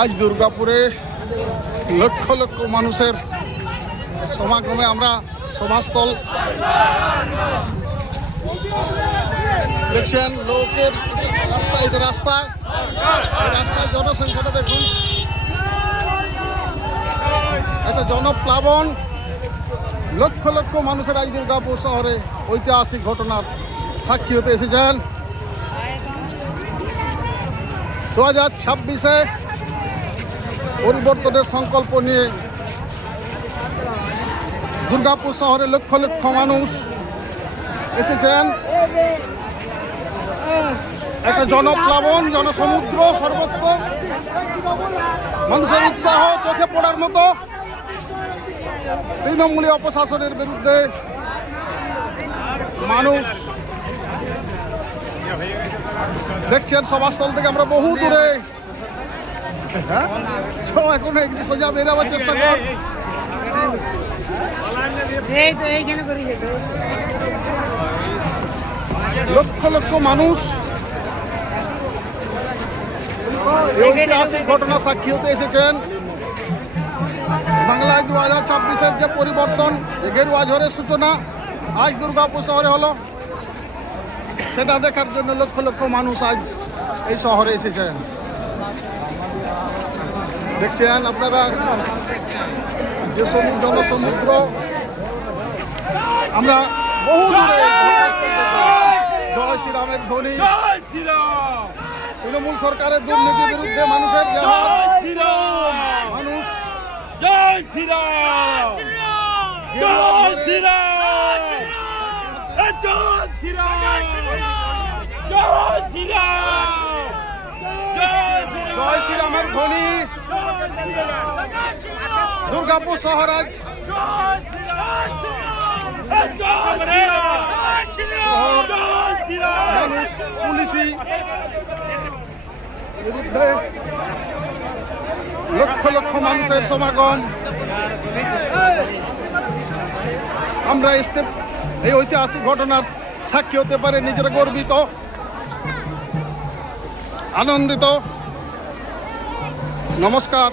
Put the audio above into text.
আজ দুর্গাপুরে লক্ষ লক্ষ মানুষের সমাগমে আমরা সভাস্থল দেখছেন। লোকের রাস্তা, এটা রাস্তায় জনসংখ্যাটা দেখুন, একটা জনপ্লাবন। লক্ষ লক্ষ মানুষের আজ দুর্গাপুর শহরে ঐতিহাসিক ঘটনার সাক্ষী হতে এসেছেন। 2026-এ পরিবর্তনের সংকল্প নিয়ে দুর্গাপুর শহরে লক্ষ লক্ষ মানুষ এসেছেন। একটা জনপ্লাবন, জনসমুদ্র, সর্বত্র মানুষের উৎসাহ চোখে পড়ার মতো। তৃণমূলী অপশাসনের বিরুদ্ধে মানুষ দেখছেন। সভাস্থল থেকে আমরা বহু দূরে, এখন সোজা বেরাবার চেষ্টা কর। লক্ষ লক্ষ মানুষ ঐতিহাসিক ঘটনা সাক্ষী হতে এসেছেন। বাংলায় 2026-এর যে পরিবর্তন, গেরুয়া ঝড়ের সূচনা আজ দুর্গাপুর শহরে হলো, সেটা দেখার জন্য লক্ষ লক্ষ মানুষ আজ এই শহরে এসেছেন। দেখছেন আপনারা যে জনসমুদ্র। আমরা বহু দূরে জয় শ্রীরামের ধ্বনি, তৃণমূল সরকারের দুর্নীতির বিরুদ্ধে মানুষের জাহাজ, মানুষ জয় শ্রীরাম, জয় শ্রীরাম, জয় শ্রীরাম, জয় শ্রীরাম, জয় শ্রীরামের ধ্বনি। দুর্গাপুর শহর আজ মানুষ পুলিশি বিরুদ্ধে লক্ষ লক্ষ মানুষের সমাগম। আমরা এই ঐতিহাসিক ঘটনার সাক্ষী হতে পারে নিজের গর্বিত, আনন্দিত। নমস্কার।